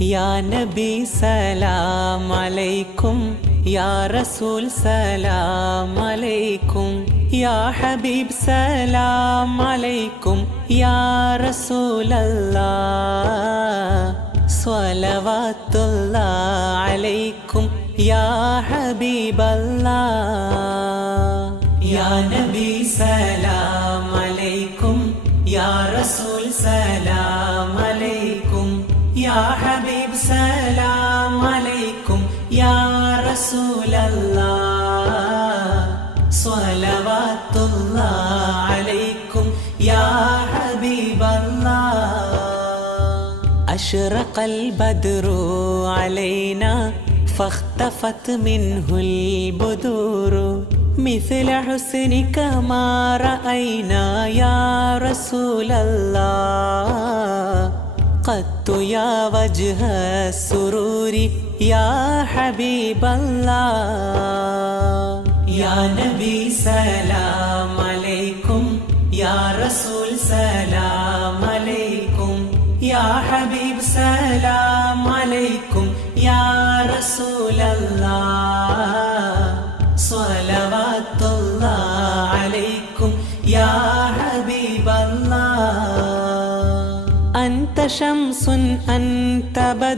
يا نبي سلام عليكم يا رسول سلام عليكم يا حبيب سلام عليكم يا رسول الله صلوات الله عليكم يا حبيب الله يا نبي سلام عليكم يا رسول سلام عليكم يا حبيب سلام عليكم يا رسول الله. صلوات الله عليكم يا حبيب الله. أشرق البدر علينا فاختفت منه البدور. مثل حسنك ما رأينا يا رسول الله. قدت يا وجه السرور يا حبيب الله. يا نبي سلام عليكم يا رسول سلام عليكم يا حبيب سلام عليكم يا رسول الله. صلوات الله عليكم يا حبيب الله. أنت شمس أنت بدر.